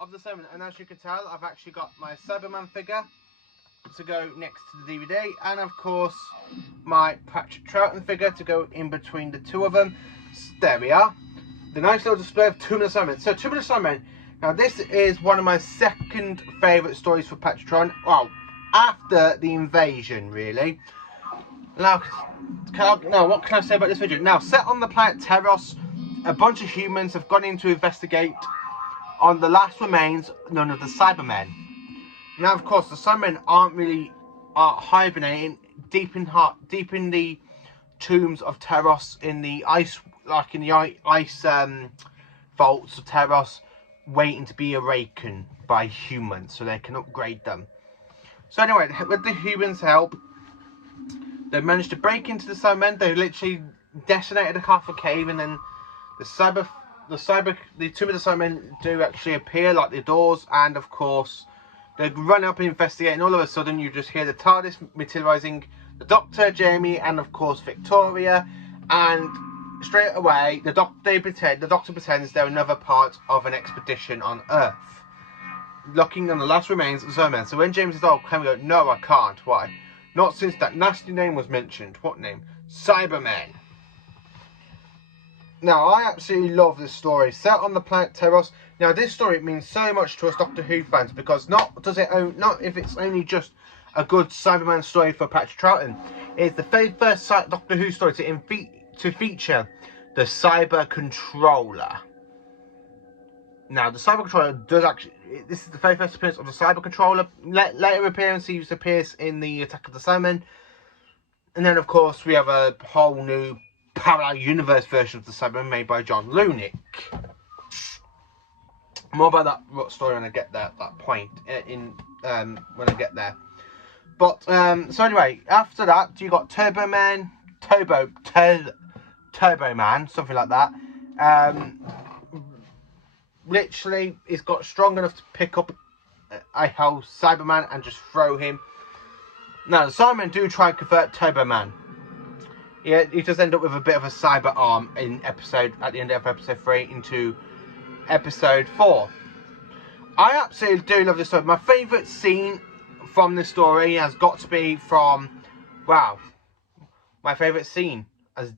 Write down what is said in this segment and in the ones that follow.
of the Cybermen, and as you can tell, I've actually got my Cyberman figure to go next to the DVD, and of course my Patrick Troughton figure to go in between the two of them. So there we are, the nice little display of Tomb Of The Cybermen. So Tomb Of The Cybermen, now this is one of my second favourite stories for Patrick Troughton, well, after the invasion really. Now, what can I say about this video? Now, set on the planet Teros, a bunch of humans have gone in to investigate on the last remains known as the Cybermen. Now, of course, the Cybermen aren't really hibernating deep in the tombs of Teros, in the ice, like in the ice vaults of Teros, waiting to be awakened by humans so they can upgrade them. So anyway, with the humans' help, they managed to break into the Cybermen. They literally decimated half a cave, and then the Tomb Of The Cybermen do actually appear, like the doors, and of course they run up and investigate, and all of a sudden you just hear the TARDIS materialising the Doctor, Jamie, and of course Victoria, and straight away the Doctor pretends they're another part of an expedition on Earth, looking on the last remains of the Cybermen. So when Jamie says, "Oh, can we go?" "No, I can't." "Why?" "Not since that nasty name was mentioned." "What name?" "Cybermen." Now, I absolutely love this story, set on the planet Teros. Now, this story means so much to us Doctor Who fans, because not if it's only just a good Cyberman story for Patrick Troughton, it's the very first Doctor Who story to feature the Cyber Controller. Now, the Cyber Controller does actually... This is the very first appearance of the Cyber Controller. Later appearance, he appears in the Attack of the Cybermen. And then, of course, we have a whole new parallel universe version of the Cybermen made by John Lunick. More about that story when I get there, that point, when I get there. But, so anyway, after that, you got Turbo Man, something like that. Literally, he's got strong enough to pick up a whole Cyberman and just throw him. Now, the Cybermen do try and convert Turbo Man. Yeah, he does end up with a bit of a cyber arm at the end of episode 3 into episode 4. I absolutely do love this story. My favourite scene from this story has got to be from, wow, my favourite scene. If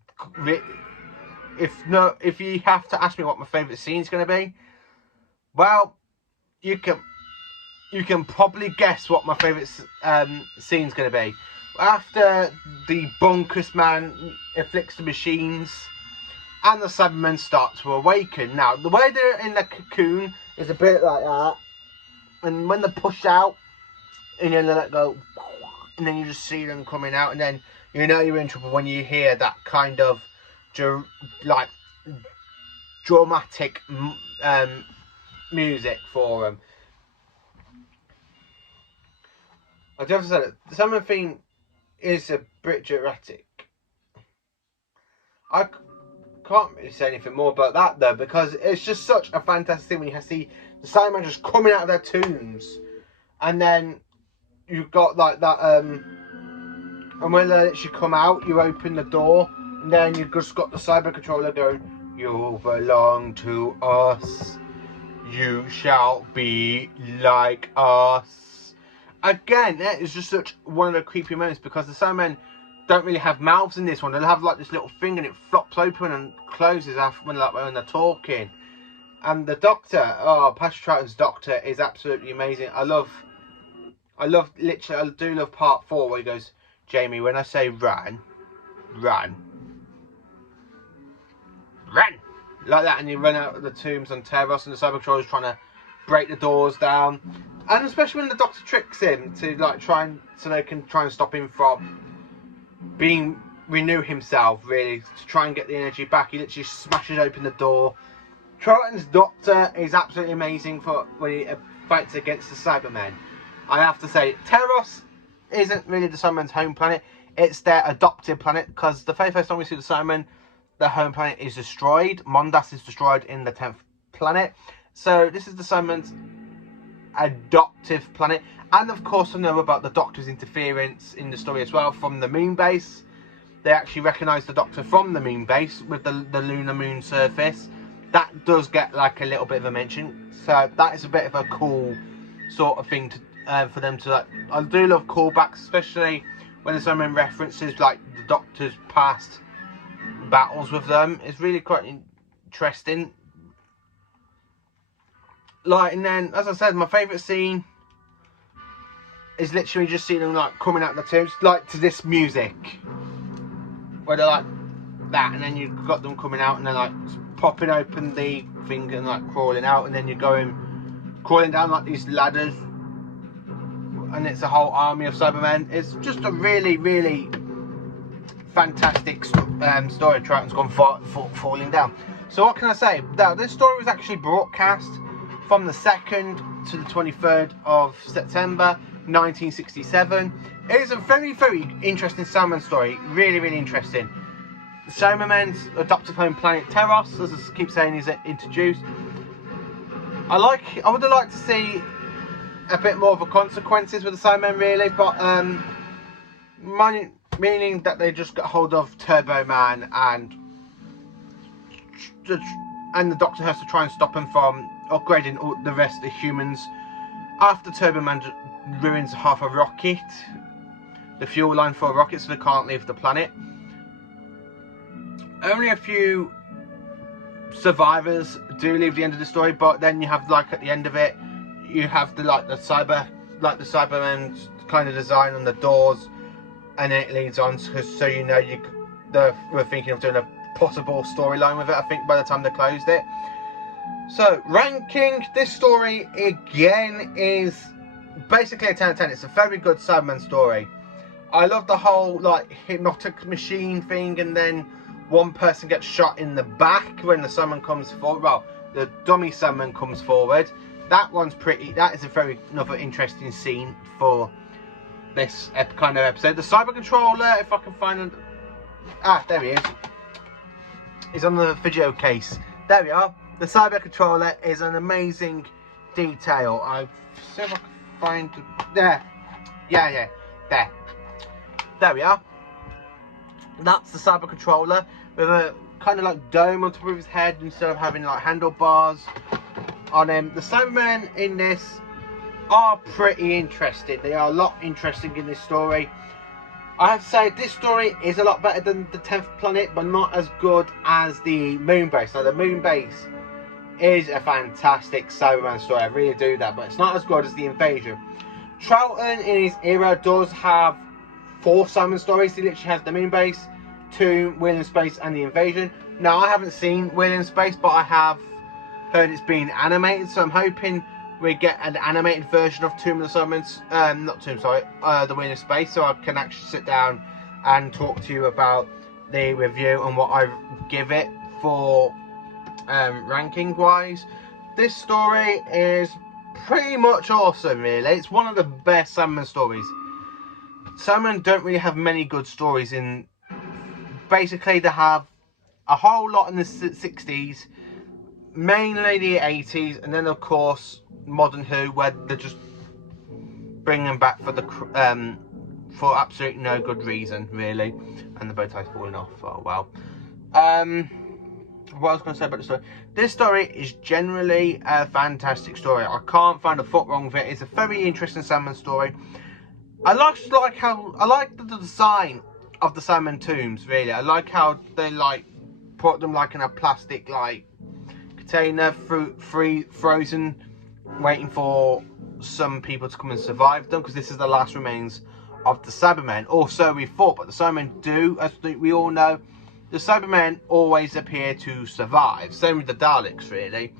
you have to ask me what my favourite scene is going to be, well, you can probably guess what my favourite scene is going to be. After the Bunkus Man afflicts the machines and the Cybermen start to awaken. Now, the way they're in the cocoon is a bit like that. And when they're pushed out, and then they let go, and then you just see them coming out, and then you know you're in trouble when you hear that kind of dramatic music for them. I do have to say that the Cybermen theme is a bit dramatic. I can't really say anything more about that though, because it's just such a fantastic thing when you see the Cybermen just coming out of their tombs, and then you've got like that and when they actually come out, you open the door, and then you've just got the Cyber Controller going, "You belong to us, you shall be like us." Again, that is just such one of the creepy moments, because the Cybermen don't really have mouths in this one. They'll have like this little thing, and it flops open and closes after when they're talking. And the Doctor, Patrick Troughton's Doctor is absolutely amazing. I do love part 4 where he goes, "Jamie, when I say run, run, run," like that, and you run out of the tombs on Teros, and the Cyber Controller's trying to break the doors down. And especially when the Doctor tricks him to so they can try and stop him from renew himself, really, to try and get the energy back. He literally smashes open the door. Troughton's Doctor is absolutely amazing for when he fights against the Cybermen. I have to say, Teros isn't really the Cybermen's home planet. It's their adopted planet, because the very first time we see the Cybermen, their home planet is destroyed. Mondas is destroyed in the 10th planet. So this is the Cybermen's adoptive planet. And of course, I know about the Doctor's interference in the story as well from the moon base. They actually recognise the Doctor from the moon base with the lunar moon surface. that does get like a little bit of a mention. So that is a bit of a cool sort of thing to for them to like. I do love callbacks, especially when there's some references like the Doctor's past battles with them. It's really quite interesting. Like, and then as I said, my favourite scene is literally just seeing them like coming out of the tombs, like to this music, where they're like that, and then you've got them coming out and they're like popping open the thing and like crawling out, and then you're crawling down like these ladders, and it's a whole army of Cybermen. It's just a really, really fantastic story. Troughton's gone falling down. So what can I say? Now, this story was actually broadcast from the 2nd to the 23rd of September 1967. It is a very, very interesting Cyberman story. Really, really interesting. The Cybermen's adopted home planet Teros, as I keep saying, is introduced. I would have liked to see a bit more of a consequences with the Cybermen, really, but meaning that they just got hold of Turbo Man, and the Doctor has to try and stop him from upgrading all the rest of the humans. After Turbo Man ruins half a rocket, the fuel line for a rocket, so they can't leave the planet. Only a few survivors do leave the end of the story, but then you have, like, at the end of it, you have the Cybermen's kind of design on the doors, and then it leads on, so you know we're thinking of doing a possible storyline with it, I think, by the time they closed it. So, ranking, this story again is basically a 10 out of 10. It's a very good Cyberman story. I love the whole like hypnotic machine thing, and then one person gets shot in the back when the Cyberman comes forward. Well, the dummy Cyberman comes forward. That is another interesting scene for this kind of episode. The Cyber Controller, if I can find him. There he is. He's on the video case. There we are. The Cyber Controller is an amazing detail. I'll see if I can find there. Yeah, there. There we are. That's the Cyber Controller with a kind of like dome on top of his head instead of having like handlebars on him. The Cybermen in this are pretty interesting. They are a lot interesting in this story. I have to say, this story is a lot better than the 10th Planet, but not as good as the Moon Base. Now, the Moon Base is a fantastic Cyberman story. I really do that, but it's not as good as the Invasion. Troughton in his era does have 4 Cyberman stories. He literally has the Moon Base, Tomb, Wheel in Space, and the Invasion. Now, I haven't seen Wheel in Space, but I have heard it's been animated, so I'm hoping we get an animated version of Tomb of the Cybermen, the Wheel in Space, so I can actually sit down and talk to you about the review and what I give it for ranking wise. This story is pretty much awesome, really. It's one of the best Cybermen stories. Cybermen don't really have many good stories in. Basically, they have a whole lot in the 60s, mainly the 80s, and then of course Modern Who, where they just bring them back for absolutely no good reason, really, and the bow tie's falling off. Oh well. What I was going to say about the story. This story is generally a fantastic story. I can't find a foot wrong with it. It's a very interesting Cyberman story. I like the design of the Cyberman tombs, really. I like how they put them in a plastic container, frozen, waiting for some people to come and survive them, because this is the last remains of the Cybermen. Or so we thought, but the Cybermen do, as we all know, the Cybermen always appear to survive. Same with the Daleks, really.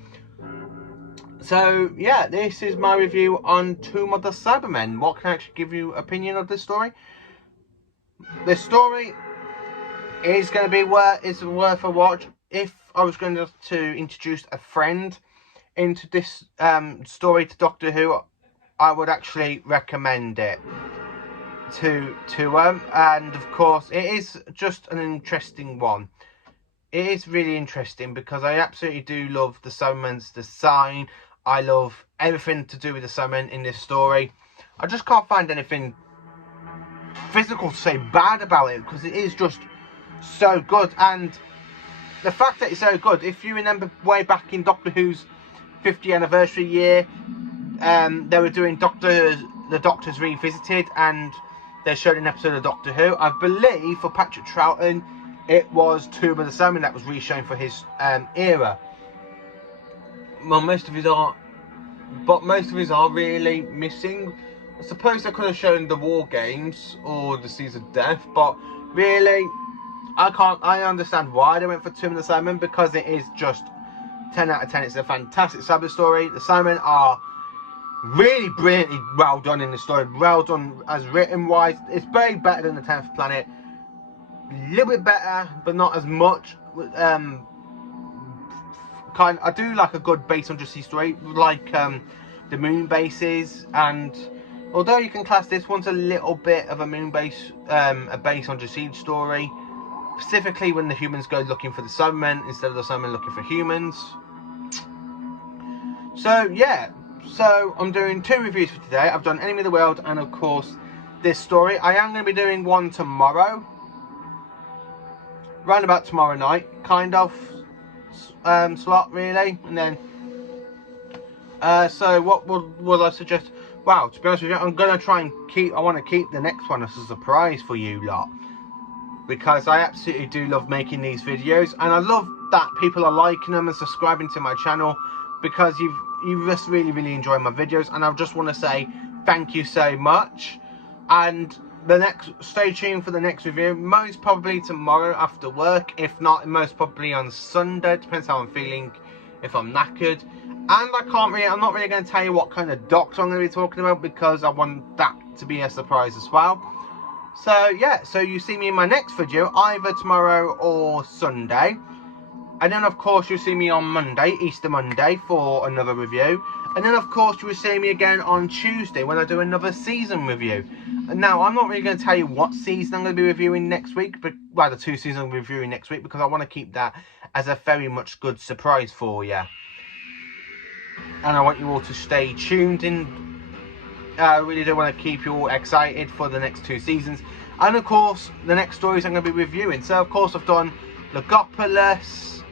So, yeah, this is my review on Tomb of the Cybermen. What can I actually give you opinion of this story? This story is going to be worth a watch. If I was going to introduce a friend into this story to Doctor Who, I would actually recommend it to and of course it is just an interesting one. It is really interesting because I absolutely do love the Cybermen's design. I love everything to do with the Cybermen in this story. I just can't find anything physical to say bad about it, because it is just so good. And the fact that it's so good, if you remember way back in Doctor Who's 50th anniversary year, they were doing the Doctors Revisited, and they showed an episode of Doctor Who. I believe for Patrick Troughton, it was Tomb of the Cybermen that was re-shown for his era. Well, most of his are really missing. I suppose they could have shown the War Games or the Seas of Death, but really, I understand why they went for Tomb of the Cybermen, because it is just 10 out of 10. It's a fantastic Cyber story. The Cybermen are really brilliantly well done in the story, well done as written wise. It's very better than the 10th Planet, a little bit better, but not as much. I do like a good base on Justice story, like the moon bases, and although you can class this one's a little bit of a moon base, a base on Justice story, specifically when the humans go looking for the Cybermen instead of the Cybermen looking for humans. So yeah, so I'm doing 2 reviews for today. I've done Enemy of the World and of course this story. I am going to be doing one tomorrow, round about tomorrow night, kind of slot really, and then so what would I suggest? Wow, to be honest with you, I'm gonna try and I want to keep the next one as a surprise for you lot, because I absolutely do love making these videos, and I love that people are liking them and subscribing to my channel, because you've just really enjoyed my videos, and I just want to say thank you so much. And stay tuned for the next review, most probably tomorrow after work, if not most probably on Sunday, depends how I'm feeling, if I'm knackered. And I'm not really going to tell you what kind of Doctor I'm going to be talking about, because I want that to be a surprise as well. So yeah, so you see me in my next video either tomorrow or Sunday, and then of course you'll see me on Monday, Easter Monday, for another review. And then of course you will see me again on Tuesday when I do another season review. And now I'm not really going to tell you what season I'm going to be reviewing next week, but well, the 2 seasons I'm reviewing next week, because I want to keep that as a very much good surprise for you. And I want you all to stay tuned in. I really do want to keep you all excited for the next 2 seasons. And of course the next stories I'm going to be reviewing. So of course I've done Logopolis,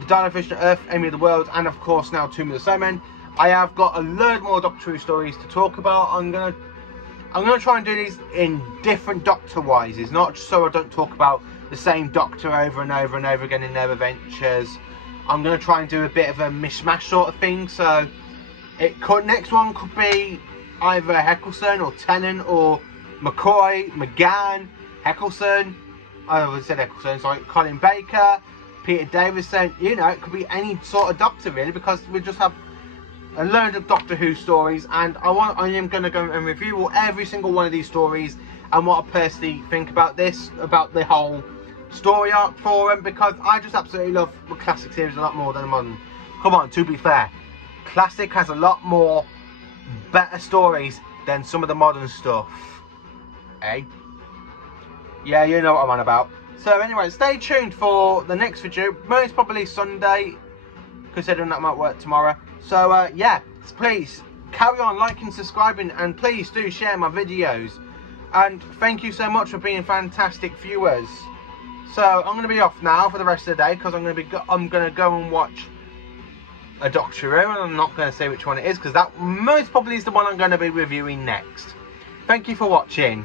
The Dino-Fish Earth, Enemy of the World, and of course now Tomb of the Cybermen. I have got a load more Doctor Who stories to talk about. I'm gonna try and do these in different Doctor wises, not just so I don't talk about the same Doctor over and over and over again in their adventures. I'm gonna try and do a bit of a mishmash sort of thing. So next one could be either Eccleston or Tennant or McCoy, McGann, Eccleston. I always said Eccleston, sorry, Colin Baker, Peter Davison. You know, it could be any sort of Doctor really, because we just have a load of Doctor Who stories, and I am going to go and review every single one of these stories and what I personally think about the whole story arc for them, because I just absolutely love the classic series a lot more than the modern. Come on, to be fair, classic has a lot more better stories than some of the modern stuff. Eh? Yeah, you know what I'm on about. So anyway, stay tuned for the next video, most probably Sunday, considering that might work tomorrow. So yeah, please carry on liking, subscribing, and please do share my videos. And thank you so much for being fantastic viewers. So I'm going to be off now for the rest of the day, because I'm going to go and watch a Doctor Who, and I'm not going to say which one it is, because that most probably is the one I'm going to be reviewing next. Thank you for watching.